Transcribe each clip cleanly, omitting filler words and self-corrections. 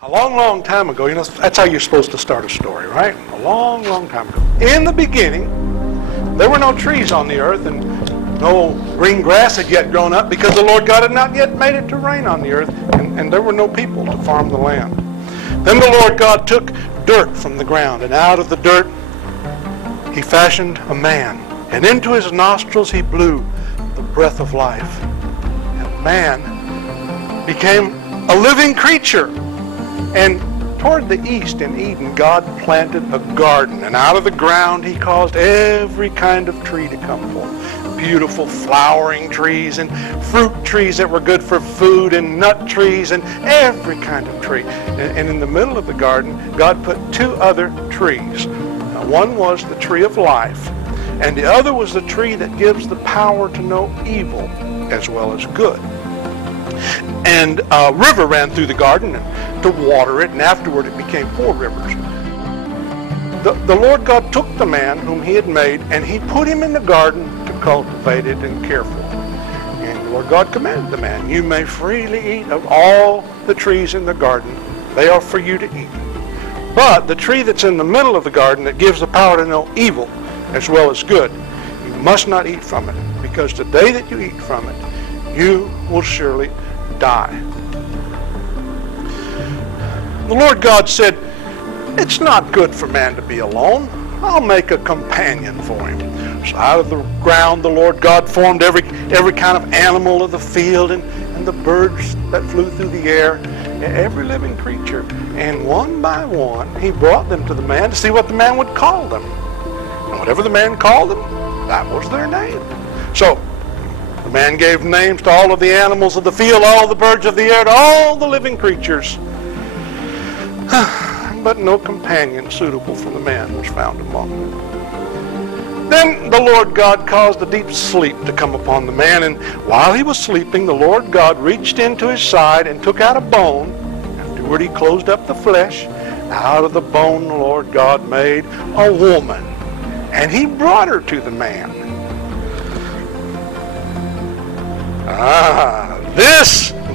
A long, long time ago, that's how you're supposed to start a story, right? A long, long time ago. In the beginning, there were no trees on the earth and no green grass had yet grown up because the Lord God had not yet made it to rain on the earth, and there were no people to farm the land. Then the Lord God took dirt from the ground, and out of the dirt he fashioned a man, and into his nostrils he blew the breath of life. And man became a living creature. And toward the east in Eden, God planted a garden, and out of the ground he caused every kind of tree to come forth. Beautiful flowering trees and fruit trees that were good for food and nut trees and every kind of tree. And in the middle of the garden, God put two other trees. Now, one was the tree of life, and the other was the tree that gives the power to know evil as well as good. And a river ran through the garden to water it, and afterward it became four rivers. The Lord God took the man whom he had made, and he put him in the garden to cultivate it and care for it. And the Lord God commanded the man, "You may freely eat of all the trees in the garden. They are for you to eat. But the tree that's in the middle of the garden that gives the power to know evil as well as good, you must not eat from it, because the day that you eat from it, you will surely die." The Lord God said, "It's not good for man to be alone. I'll make a companion for him." So out of the ground the Lord God formed every kind of animal of the field and the birds that flew through the air, every living creature. And one by one he brought them to the man to see what the man would call them. And whatever the man called them, that was their name. So the man gave names to all of the animals of the field, all the birds of the air, to all the living creatures. But no companion suitable for the man was found among them. Then the Lord God caused a deep sleep to come upon the man, and while he was sleeping, the Lord God reached into his side and took out a bone. Afterward he closed up the flesh. Out of the bone the Lord God made a woman, and he brought her to the man.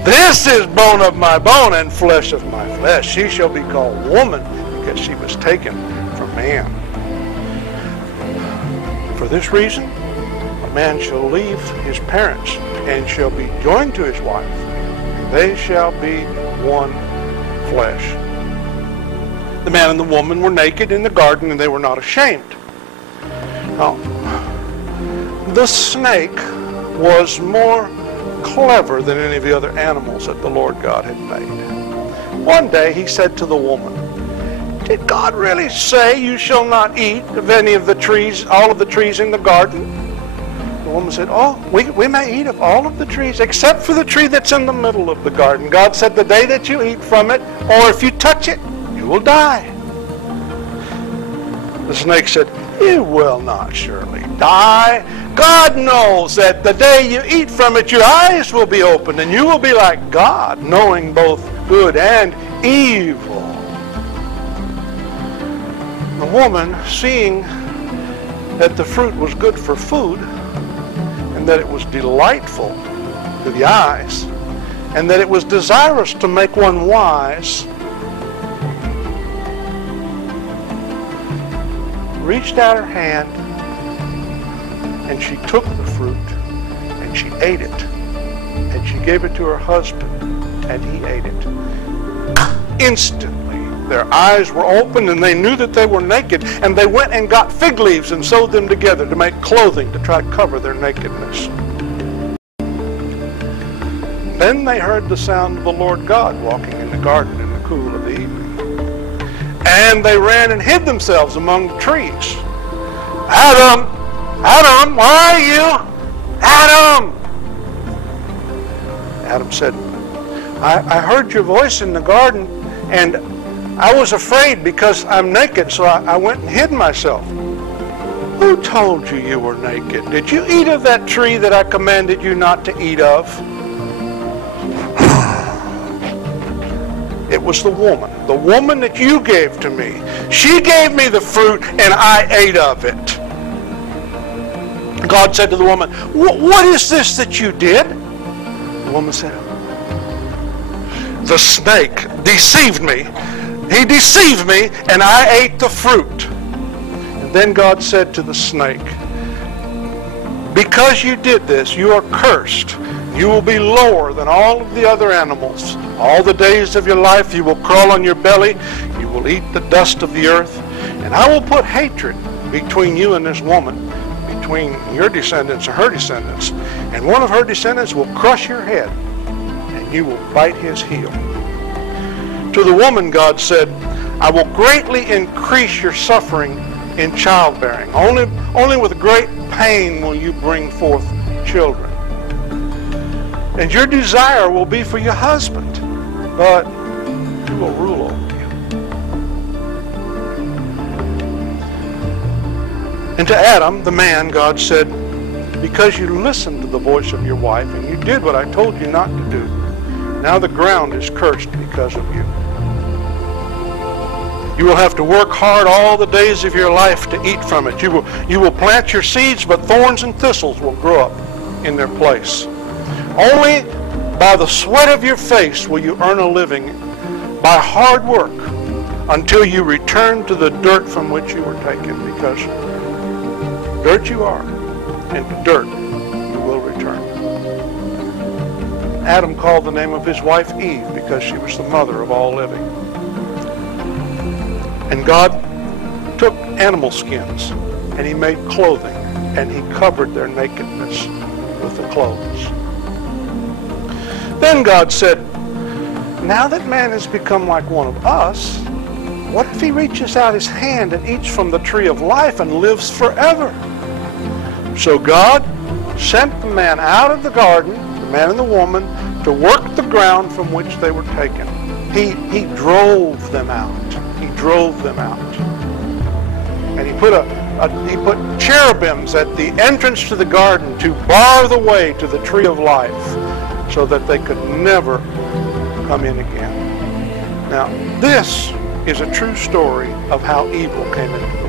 This is bone of my bone and flesh of my flesh. She shall be called woman, because she was taken from man. For this reason, a man shall leave his parents and shall be joined to his wife, and they shall be one flesh. The man and the woman were naked in the garden, and they were not ashamed. Now, the snake was more clever than any of the other animals that the Lord God had made. One day he said to the woman, "Did God really say you shall not eat of any of the trees, all of the trees in the garden?" The woman said, "Oh, we may eat of all of the trees except for the tree that's in the middle of the garden. God said the day that you eat from it, or if you touch it, you will die." The snake said, "You will not surely die. God knows that the day you eat from it, your eyes will be opened, and you will be like God, knowing both good and evil." The woman, seeing that the fruit was good for food, and that it was delightful to the eyes, and that it was desirous to make one wise, reached out her hand, and she took the fruit, and she ate it, and she gave it to her husband, and he ate it. Instantly, their eyes were opened, and they knew that they were naked, and they went and got fig leaves and sewed them together to make clothing to try to cover their nakedness. Then they heard the sound of the Lord God walking in the garden in the cool of the evening. And they ran and hid themselves among the trees. "Adam! Adam, where are you? Adam!" Adam said, I heard your voice in the garden, and I was afraid because I'm naked, so I went and hid myself." "Who told you you were naked? Did you eat of that tree that I commanded you not to eat of?" "It was the woman that you gave to me. She gave me the fruit, and I ate of it." God said to the woman, "What is this that you did?" The woman said, the snake deceived me. He deceived me, and I ate the fruit. And then God said to the snake, because you did this, you are cursed. You will be lower than all of the other animals. All the days of your life you will crawl on your belly. You will eat the dust of the earth. And I will put hatred between you and this woman, between your descendants and her descendants. And one of her descendants will crush your head, and you will bite his heel. To the woman, God said, I will greatly increase your suffering in childbearing. Only with great pain will you bring forth children. And your desire will be for your husband, but he will rule over you. And to Adam, the man, God said, because you listened to the voice of your wife and you did what I told you not to do, now the ground is cursed because of you. You will have to work hard all the days of your life to eat from it. You will plant your seeds, but thorns and thistles will grow up in their place. Only by the sweat of your face will you earn a living, by hard work, until you return to the dirt from which you were taken, because dirt you are, and to dirt you will return. Adam called the name of his wife Eve because she was the mother of all living. And God took animal skins and he made clothing and he covered their nakedness with the clothes. Then God said, now that man has become like one of us, what if he reaches out his hand and eats from the tree of life and lives forever? So God sent the man out of the garden, the man and the woman, to work the ground from which they were taken. He drove them out. He drove them out. And he put cherubims at the entrance to the garden to bar the way to the tree of life so that they could never come in again. Now, this is a true story of how evil came into the world.